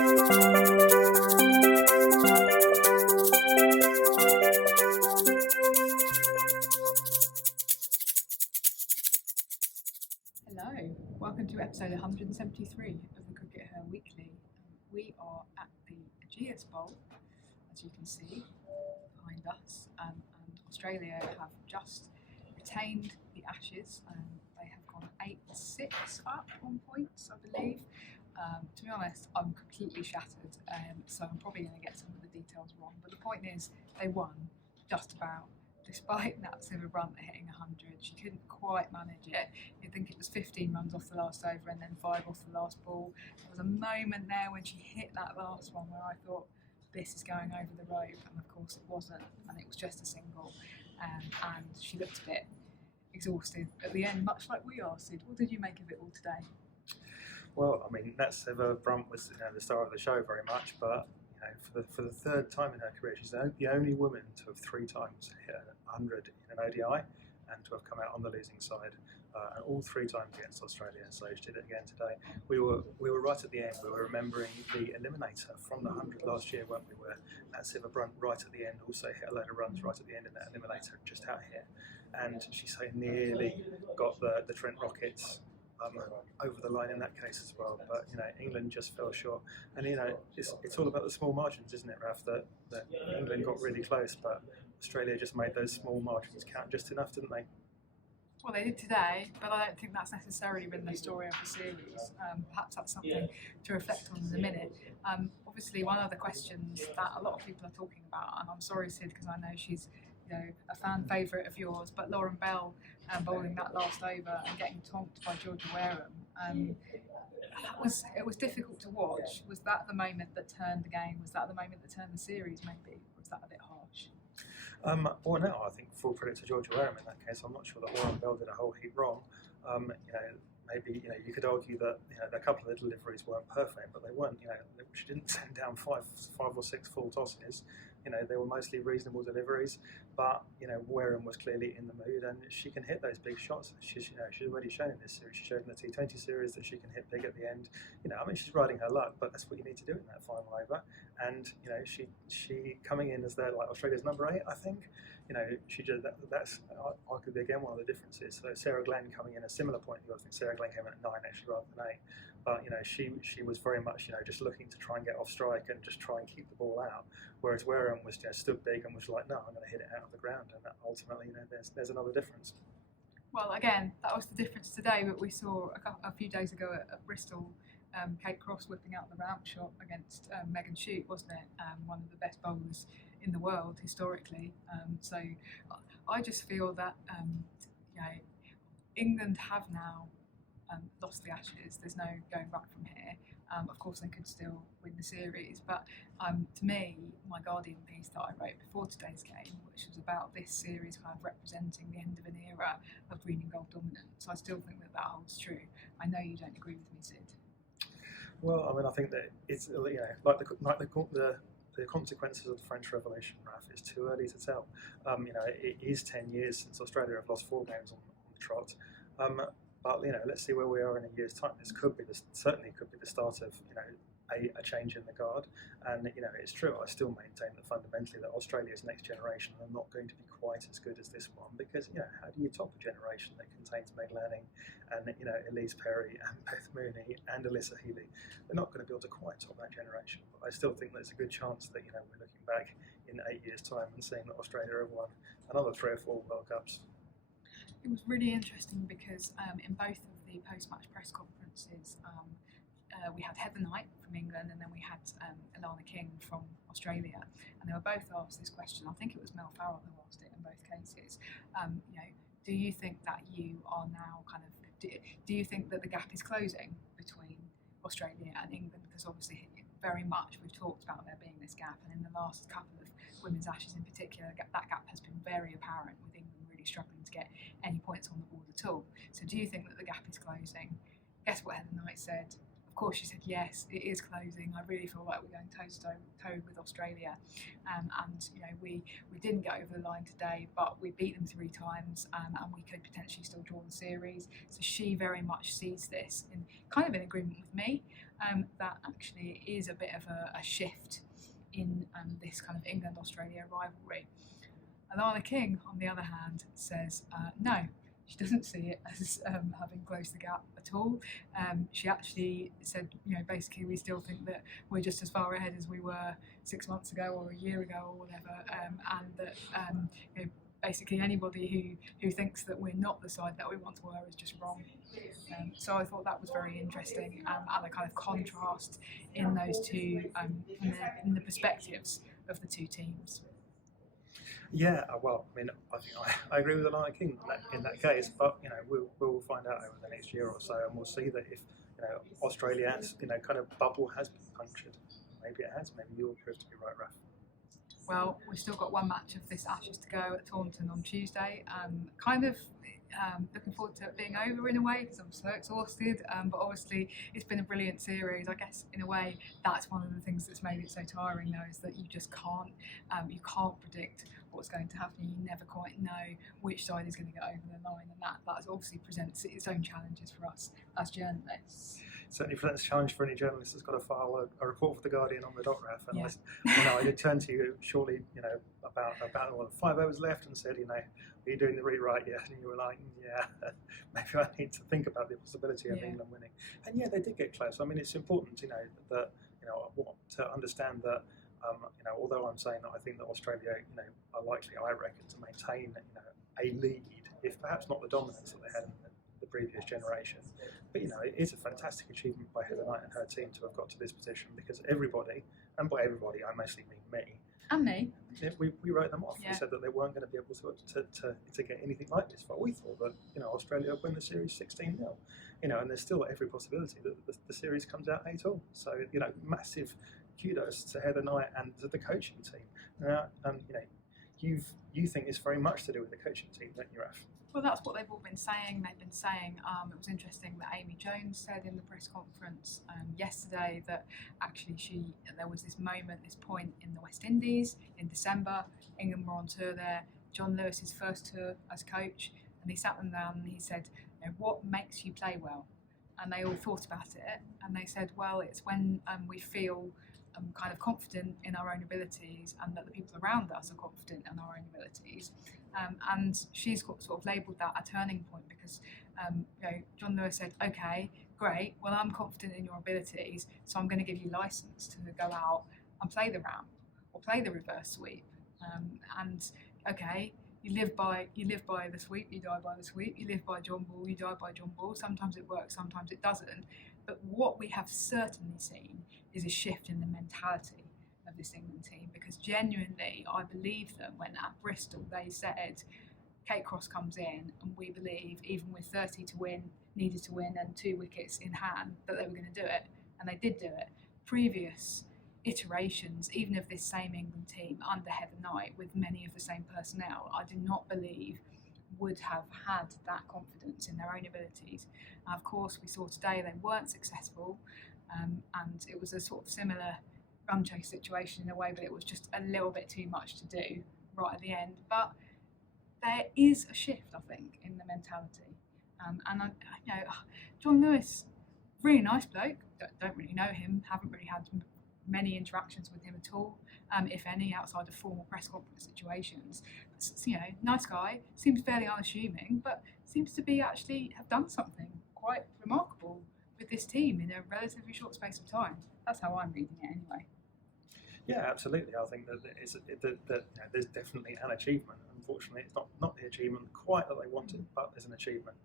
Hello, welcome to episode 173 of the CRICKETher Weekly. We are at the Ageas Bowl, as you can see behind us, and Australia have just retained the Ashes. They have gone 8-6 up on points, I believe. To be honest, I'm completely shattered, so I'm probably going to get some of the details wrong, but the point is they won just about. Despite Nat Silver-Brunt hitting 100, she couldn't quite manage it. You'd think it was 15 runs off the last over and then 5 off the last ball. There was a moment there when she hit that last one where I thought, this is going over the rope, and of course it wasn't, and it was just a single. And she looked a bit exhausted at the end, much like we are, Sid. What did you make of it all today? Well, I mean, Nat Silver-Brunt was the star of the show very much, but for the third time in her career, she's the only woman to have 3 times hit 100 in an ODI and to have come out on the losing side, and all 3 times against Australia. So she did it again today. We were right at the end. We were remembering the eliminator from the 100 last year, weren't we? Where Nat Silver-Brunt right at the end also hit a load of runs right at the end in that eliminator, just out here, and she so nearly got the Trent Rockets over the line in that case as well, but England just fell short, and it's all about the small margins, isn't it, Raf? That England got really close, but Australia just made those small margins count just enough, didn't they? Well, they did today, but I don't think that's necessarily been the story of the series. Perhaps that's something to reflect on in a minute. Obviously, one of the questions that a lot of people are talking about, and I'm sorry, Sid, because I know she's a fan favourite of yours, but Lauren Bell bowling that last over and getting tonked by Georgia Wareham. It was difficult to watch. Was that the moment that turned the game? Was that the moment that turned the series, maybe? Or was that a bit harsh? Well, no, I think full credit to Georgia Wareham in that case. I'm not sure that Lauren Bell did a whole heap wrong. Maybe you could argue that a couple of the deliveries weren't perfect, but they weren't. She didn't send down five or six full tosses. They were mostly reasonable deliveries, but Wareham was clearly in the mood, and she can hit those big shots. She's already shown in this series. She showed in the T20 series that she can hit big at the end. She's riding her luck, but that's what you need to do in that final over. And she coming in as Australia's number 8, I think. She did that. That's arguably again one of the differences. So Sarah Glenn coming in a similar point. I think Sarah Glenn came in at 9 actually rather than 8. But she was very much just looking to try and get off strike and just try and keep the ball out. Whereas Wareham was stood big and was like, no, I'm going to hit it out of the ground. And that ultimately, there's another difference. Well, again, that was the difference today. But we saw a few days ago at Bristol, Kate Cross whipping out the ramp shot against Megan Shute, wasn't it? One of the best bowlers in the world historically. So I just feel that England have now lost the Ashes. There's no going back from here. Of course, they could still win the series, but to me, my Guardian piece that I wrote before today's game, which was about this series kind of representing the end of an era of green and gold dominance, I still think that holds true. I know you don't agree with me, Sid. Well, I think that it's like the consequences of the French Revolution, Raf. It's too early to tell. It is 10 years since Australia have lost 4 games on the trot. But let's see where we are in a year's time. This certainly could be the start of a change in the guard. And it's true. I still maintain that fundamentally that Australia's next generation are not going to be quite as good as this one, because how do you top a generation that contains Meg Lanning and Elise Perry and Beth Mooney and Alyssa Healy? They're not going to be able to quite top that generation. But I still think there's a good chance that we're looking back in 8 years' time and seeing that Australia have won another 3 or 4 World Cups. It was really interesting because in both of the post-match press conferences, we had Heather Knight from England and then we had Ilana King from Australia, and they were both asked this question. I think it was Mel Farrell who asked it in both cases. Do you think that you are now do you think that the gap is closing between Australia and England? Because obviously very much we've talked about there being this gap, and in the last couple of women's Ashes in particular, that gap has been very apparent, with England really struggling to get any points on the board at all. So do you think that the gap is closing? Guess what Heather Knight said? Of course, she said, yes, it is closing. I really feel like we're going toe to toe with Australia. And, you know, we didn't get over the line today, but we beat them 3 times and we could potentially still draw the series. So she very much sees this in kind of in agreement with me, that actually it is a bit of a shift in this kind of England-Australia rivalry. Alana King, on the other hand, says no. She doesn't see it as having closed the gap at all. She actually said, you know, basically we still think that we're just as far ahead as we were 6 months ago or a year ago or whatever, and that you know, basically anybody who thinks that we're not the side that we once were is just wrong. So I thought that was very interesting, and a kind of contrast in those two, in the perspectives of the two teams. Yeah, well, I mean, I think I agree with Alana King in that case, but you know, we'll find out over the next year or so, and we'll see that if, you know, Australia's, you know, kind of bubble has been punctured. Maybe it has. Maybe you'll prove to be right, Raf. Well, we've still got one match of this Ashes to go at Taunton on Tuesday. Kind of looking forward to it being over in a way because I'm so exhausted. But obviously, it's been a brilliant series. I guess in a way, that's one of the things that's made it so tiring, though, is that you just can't predict what's going to happen. You never quite know which side is going to get over the line, and that obviously presents its own challenges for us as journalists. Certainly presents a challenge for any journalist that's got to file a report for the Guardian on the dot, Raf. And yeah. I did turn to you shortly, you know, about 5 hours left, and said, you know, are you doing the rewrite yet? And you were like, yeah, maybe I need to think about the possibility of England winning. And yeah, they did get close. I mean, it's important, you know, that, you know, to understand that, you know, although I'm saying that I think that Australia, you know, are likely, I reckon, to maintain, you know, a lead, if perhaps not the dominance that they had in the previous generation. But, you know, it is a fantastic achievement by Heather Knight and her team to have got to this position, because everybody, and by everybody I mostly mean me, and me, we wrote them off. Yeah. We said that they weren't going to be able to get anything like this. But we thought that, you know, Australia would win the series 16-0. You know, and there's still every possibility that the series comes out 8-all. So, you know, massive kudos to Heather Knight and to the coaching team. Now, you know, you think it's very much to do with the coaching team, don't you, Raf? Well, that's what they've all been saying. They've been saying, it was interesting that Amy Jones said in the press conference yesterday that actually there was this point in the West Indies in December. England were on tour there. John Lewis's first tour as coach, and he sat them down and he said, you know, what makes you play well? And they all thought about it, and they said, well, it's when we feel kind of confident in our own abilities, and that the people around us are confident in our own abilities. And she's got sort of labelled that a turning point, because you know, John Lewis said, okay, great, well, I'm confident in your abilities, so I'm going to give you license to go out and play the ramp or play the reverse sweep. And okay, you live by the sweep, you die by the sweep. You live by John Ball, you die by John Ball. Sometimes it works, sometimes it doesn't. But what we have certainly seen is a shift in the mentality of this England team, because genuinely I believe them when at Bristol they said Kate Cross comes in and we believe, even with 30 to win, needed to win and 2 wickets in hand, that they were going to do it, and they did do it. Previous iterations, even of this same England team under Heather Knight with many of the same personnel, I do not believe would have had that confidence in their own abilities. Now, of course, we saw today they weren't successful, and it was a sort of similar run chase situation in a way, but it was just a little bit too much to do right at the end. But there is a shift, I think, in the mentality. And you know, John Lewis, really nice bloke. Don't really know him. Haven't really had many interactions with him at all, if any, outside of formal press conference situations. But, you know, nice guy. Seems fairly unassuming, but seems to be actually have done something quite remarkable with this team in a relatively short space of time. That's how I'm reading it, anyway. Yeah, absolutely. I think that you know, there's definitely an achievement. Unfortunately, it's not the achievement quite that they wanted, but there's an achievement.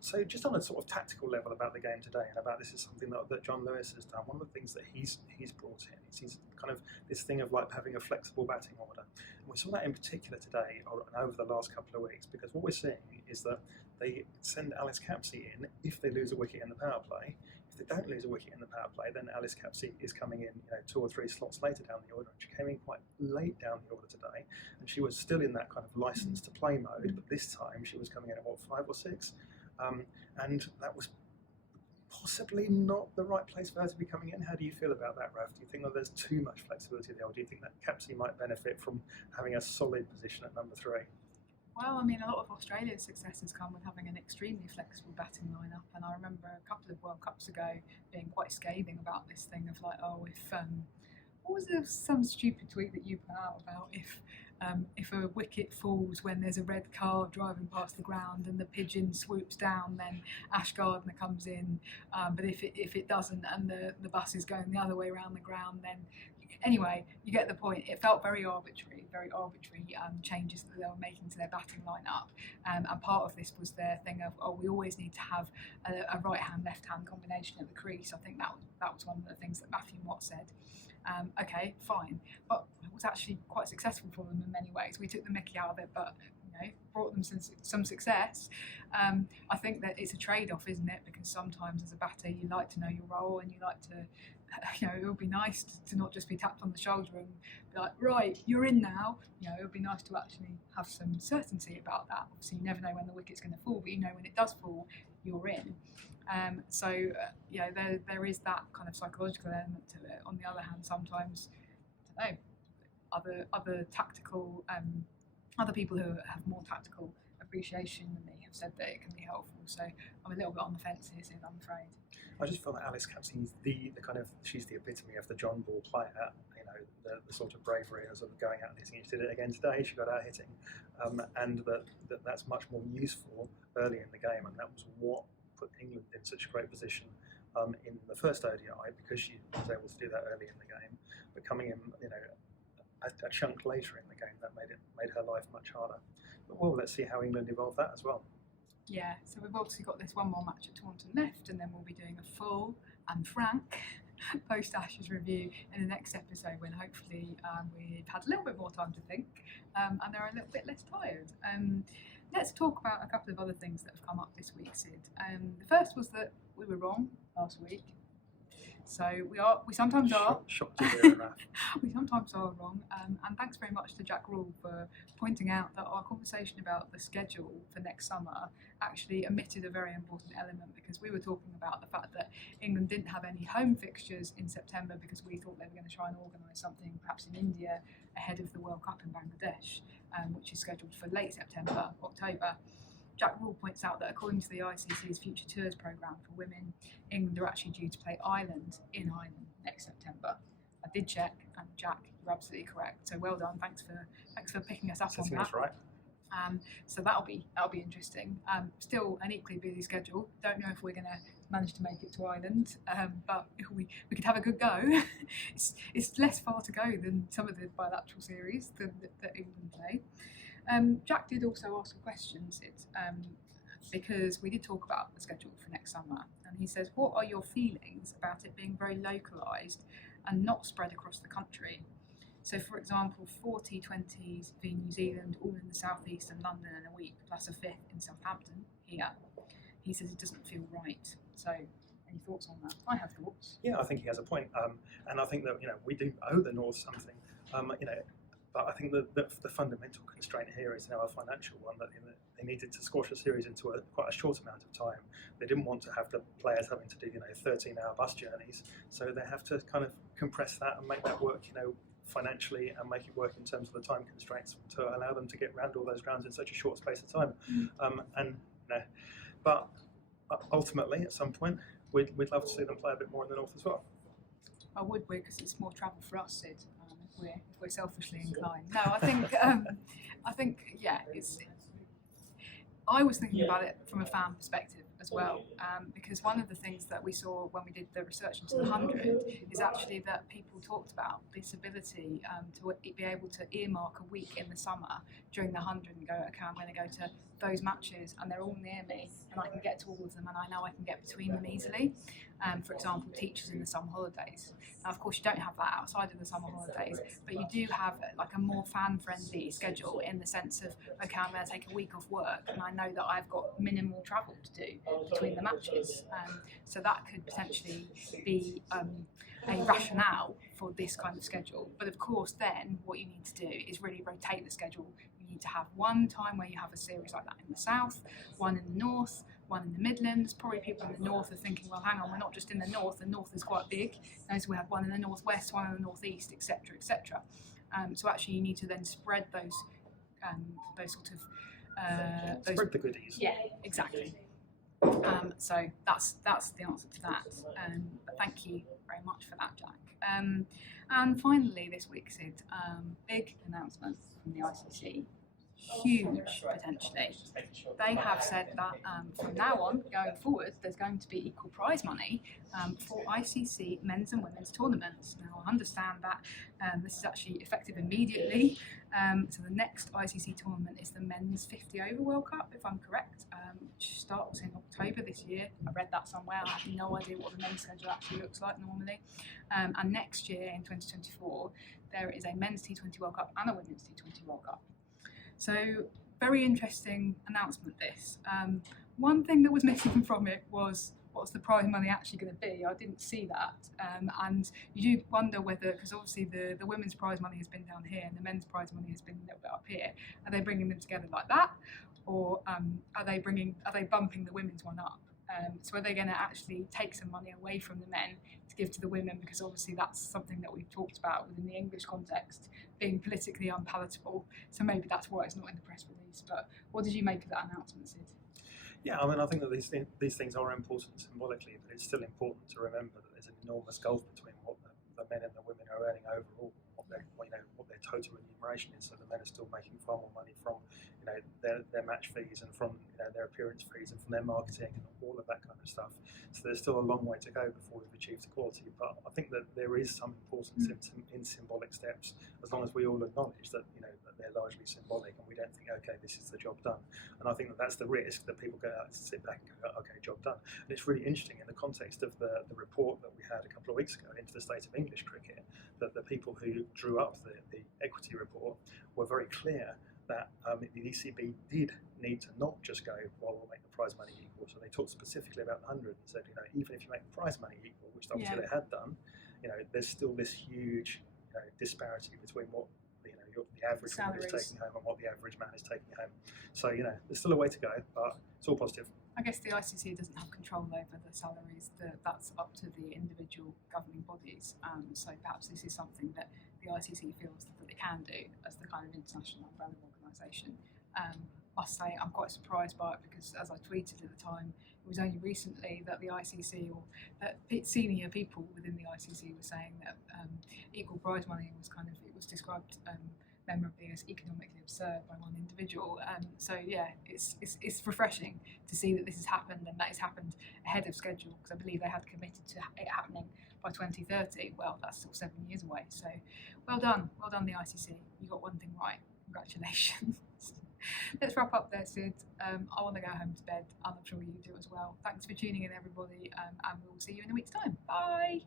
So just on a sort of tactical level about the game today, and about this is something that John Lewis has done. One of the things that he's brought in is he's kind of this thing of like having a flexible batting order. And we saw that in particular today and over the last couple of weeks, because what we're seeing is that they send Alice Capsey in if they lose a wicket in the power play. If they don't lose a wicket in the power play, then Alice Capsey is coming in, you know, 2 or 3 slots later down the order. She came in quite late down the order today, and she was still in that kind of license to play mode. But this time she was coming in at 5 or 6, and that was possibly not the right place for her to be coming in. How do you feel about that, Raf? Do you think that there's too much flexibility there, or do you think that Capsey might benefit from having a solid position at number 3? Well, I mean, a lot of Australia's success has come with having an extremely flexible batting lineup, and I remember a couple of World Cups ago being quite scathing about this thing of like, oh, if what was there some stupid tweet that you put out about if a wicket falls when there's a red car driving past the ground and the pigeon swoops down, then Ash Gardner comes in, but if it doesn't and the bus is going the other way around the ground, then anyway, you get the point. It felt very arbitrary changes that they were making to their batting lineup, and part of this was their thing of, oh, we always need to have a right hand left hand combination at the crease. I think that was one of the things that Matthew Watt said. Okay, fine, but it was actually quite successful for them in many ways. We took the mickey out of it, but brought them some success. I think that it's a trade-off, isn't it? Because sometimes as a batter you like to know your role, and you like to, it would be nice to not just be tapped on the shoulder and be like, right, you're in now. It would be nice to actually have some certainty about that. Obviously you never know when the wicket's going to fall, but when it does fall, you're in. There is that kind of psychological element to it. On the other hand, sometimes, I don't know, other tactical, other people who have more tactical appreciation than me have said that it can be helpful. So I'm a little bit on the fence here, Sid, I'm afraid. I just feel that Alice Capsey is the kind of, she's the epitome of the John Ball player. The sort of bravery and sort of going out and hitting. She did it again today. She got out hitting, and that's much more useful early in the game, and that was what put England in such a great position in the first ODI, because she was able to do that early in the game. But coming in, a chunk later in the game, that made her life much harder. But well, let's see how England evolve that as well. Yeah, so we've obviously got this one more match at Taunton left, and then we'll be doing a full and frank post-Ashes review in the next episode, when hopefully we've had a little bit more time to think and they're a little bit less tired. Let's talk about a couple of other things that have come up this week, Sid. The first was that we were wrong last week. So we sometimes are. Shocked to hear that. We sometimes are wrong, and thanks very much to Jack Rule for pointing out that our conversation about the schedule for next summer actually omitted a very important element, because we were talking about the fact that England didn't have any home fixtures in September because we thought they were going to try and organise something perhaps in India ahead of the World Cup in Bangladesh, which is scheduled for late September, October. Jack Rule points out that according to the ICC's Future Tours programme for women, England are actually due to play Ireland in Ireland next September. I did check, and Jack, you're absolutely correct. So well done. Thanks for picking us up on that. That's right. So that'll be interesting. Still an equally busy schedule. Don't know if we're going to manage to make it to Ireland, but we could have a good go. it's less far to go than some of the bilateral series that England play. Jack did also ask a question, Sid, because we did talk about the schedule for next summer, and he says, what are your feelings about it being very localised and not spread across the country? So, for example, 4 T20s v New Zealand, all in the southeast and London in a week, plus a 5th in Southampton here. He says it doesn't feel right. So, any thoughts on that? I have thoughts. Yeah, I think he has a point, and I think that we do owe the North something. But I think the fundamental constraint here is now a financial one, that they needed to squash a series into quite a short amount of time. They didn't want to have the players having to do 13-hour bus journeys, so they have to kind of compress that and make that work financially, and make it work in terms of the time constraints to allow them to get around all those grounds in such a short space of time. But ultimately, at some point, we'd love to see them play a bit more in the North as well. I would, because it's more travel for us, Sid. If we're selfishly inclined. No, I think yeah, it's. I was thinking about it from a fan perspective as well, because one of the things that we saw when we did the research into the 100 is actually that people talked about this ability to be able to earmark a week in the summer during the 100 and go, okay, I'm going to go to those matches and they're all near me and I can get to all of them and I know I can get between them easily. For example, teachers in the summer holidays. Now, of course, you don't have that outside of the summer holidays, but you do have like a more fan-friendly schedule in the sense of, okay, I'm going to take a week off work and I know that I've got minimal travel to do between the matches. So that could potentially be a rationale for this kind of schedule. But of course, then what you need to do is really rotate the schedule. You need to have one time where you have a series like that in the south, one in the north, one in the Midlands. Probably people in the north are thinking, well, hang on, we're not just in the north is quite big. So we have one in the northwest, one in the northeast, etc., etc. So actually, you need to then spread those sort of spread the goodies. Yeah, exactly. So that's the answer to that. But thank you very much for that, Jack. And finally, this week, Sid, big announcement from the ICC. Huge, potentially. They have said that from now on, going forward, there's going to be equal prize money for ICC men's and women's tournaments. Now, I understand that this is actually effective immediately. So the next ICC tournament is the Men's 50 Over World Cup, if I'm correct, which starts in October this year. I read that somewhere. I have no idea what the men's schedule actually looks like normally. And next year, in 2024, there is a Men's T20 World Cup and a Women's T20 World Cup. So, very interesting announcement this. One thing that was missing from it was, what's the prize money actually going to be? I didn't see that. And you do wonder whether, because obviously the women's prize money has been down here and the men's prize money has been a little bit up here. Are they bringing them together like that? Or are they bumping the women's one up? So are they going to actually take some money away from the men to give to the women? Because obviously that's something that we've talked about within the English context, being politically unpalatable. So maybe that's why it's not in the press release. But what did you make of that announcement, Sid? Yeah, I mean, I think that these things are important symbolically, but it's still important to remember that there's an enormous gulf between what the men and the women are earning overall, what their total remuneration is. So the men are still making far more money from their match fees and from their appearance fees and from their marketing and all of that kind of stuff. So there's still a long way to go before we've achieved equality. But I think that there is some importance in symbolic steps, as long as we all acknowledge that that they're largely symbolic and we don't think, okay, this is the job done. And I think that that's the risk, that people go out to sit back and go, okay, job done. And it's really interesting in the context of the report that we had a couple of weeks ago into the state of English cricket, that the people who drew up the equity report were very clear that the ECB did need to not just go, well, we'll make the prize money equal. So they talked specifically about the 100 and said, even if you make the prize money equal, which obviously they had done, there's still this huge disparity between what the average woman is taking home and what the average man is taking home. So there's still a way to go, but it's all positive. I guess the ICC doesn't have control over the salaries. That's up to the individual governing bodies. So perhaps this is something that the ICC feels that it can do as the kind of international umbrella organisation. Must say I'm quite surprised by it, because as I tweeted at the time, it was only recently that the ICC, or that senior people within the ICC, were saying that equal prize money was described memorably as economically absurd by one individual. So yeah, it's refreshing to see that this has happened, and that it's happened ahead of schedule, because I believe they had committed to it happening by 2030. Well, that's still 7 years away. So well done the ICC. You got one thing right. Congratulations. Let's wrap up there, Sid. I want to go home to bed, and I'm sure you do as well. Thanks for tuning in, everybody, and we'll see you in a week's time. Bye.